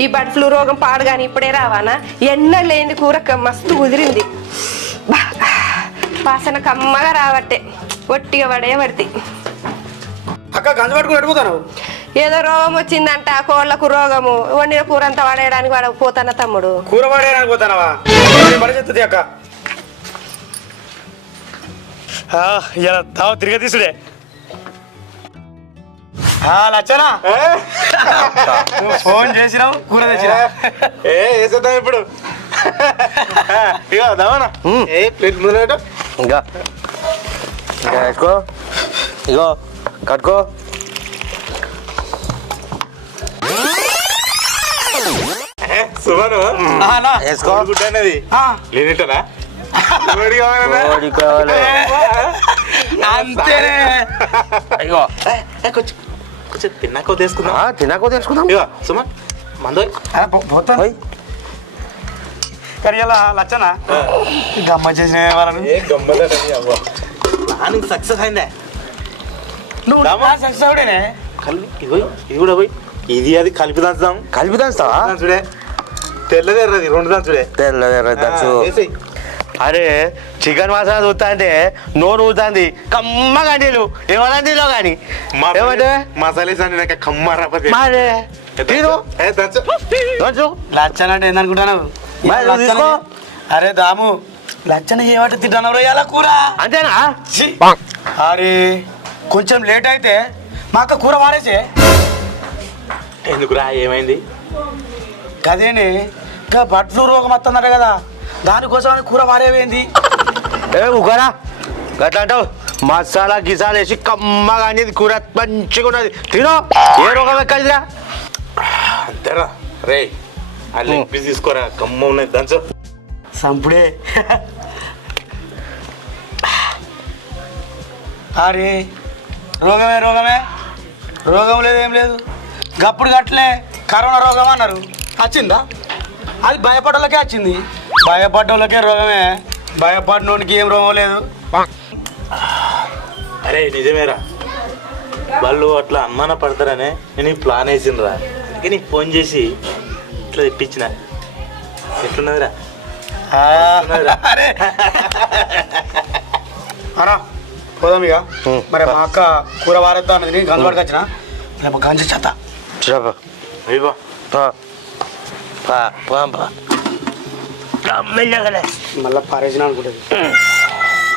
ఈ bird flu రోగం పాడు కానీ ఇప్పుడే రావానా? ఎన్నడూ లేని కూర మస్తు కుదిరింది. వాసన కమ్మగా రావట్టే, ఒట్టిగా పడే పడితే. అక్క గంజ పట్టుకుని అడిపోతాను. ఏదో రోగం వచ్చిందంట, కోళ్లకు రోగము. వండిన కూర అంతా పడేయడానికి పోతానా తమ్ముడు? కూర పడేయడానికి పోతానవా? పరిస్థితి అక్క ఇలా తావు తిరిగి తీసుడే. లచ్చనా ఫోన్ చేసినావు, కూర తెచ్చినా. వేసేద్దాం ఇప్పుడు. ఇగో దావనా ప్లేట్ ముందు ఇంకా వేసుకో, ఇగో కట్టుకో. సుమను వేసుకో. గుడ్డ అనేది లేనిటనా? అంతేనే. ఇగో కొంచెం తిన్నాకో తీసుకుందాం. తిన్నాకో తీసుకుందాం. ఇగో సుమన్ మందో పోతా. కానీ ఇలా లచ్చనా గమ్మ చేసిన వాళ్ళని ప్లానింగ్ సక్సెస్ అయిందే. నువ్వు సక్సెస్ అవుడేనే. ఇగో ఇది కూడా పోయి ఇది అది కలిపి దంచుదాం. కలిపి దంచుతావా? దంచుడే తెల్లదేర్రది రెండు దంచుడే. తెల్లదేర్ర దంచు. అరే చికెన్ మసాలా చూస్తా అంటే నోరు ఊతుంది కమ్మగా నీళ్ళు ఏమన్నా కానీ ఏమంటే మసాలేస్ అని కమ్మ రాపతి లచ్చన అంటే ఏందనుకుంటాను? అరే దాము లచ్చన ఏమంటే తింటాను ఇలా కూర అంతేనా? అరే కొంచెం లేట్ అయితే మా అక్క కూర మారేసే. ఎందుకురా ఏమైంది? కదేని ఇంకా బర్డ్ ఫ్లూ రోగం వస్తుందట కదా, దానికోసం కూర మారేమైంది. ఊకరా గట్లా అంటావు? మసాలా గిసాలు వేసి కమ్మగా అనేది కూర మంచిగా ఉన్నది తినో. ఏ రోగం ఎక్కడిదిరా? అంతేరా రే లెగ్ పీస్ తీసుకోరా కమ్మ ఉన్నది దంచు. సంపుడే. అరే రోగమే రోగమే రోగం లేదు ఏం లేదు. గప్పుడు గట్లే కరోనా రోగం అన్నారు, వచ్చిందా? అది భయపడ్డోళ్ళకే వచ్చింది. భయపడ్డోళ్ళకే రోగమే, భయపడినోనికి ఏం రోగం లేదు. అరే నిజమేరా, వాళ్ళు అట్లా అనుమాన పడతారనే నేను ఈ ప్లాన్ వేసిండ్రా. అందుకే నీకు ఫోన్ చేసి ఇట్లా తెప్పించిన. ఎట్లున్నదిరా? అరా పోదాం ఇక. మరి మా అక్క కూర వారేద్దాం అన్నది, గంజ పట్టుకు వచ్చిన రేపు గంజి చేత మళ్ళీ పారేసిన అనుకుంటుంది.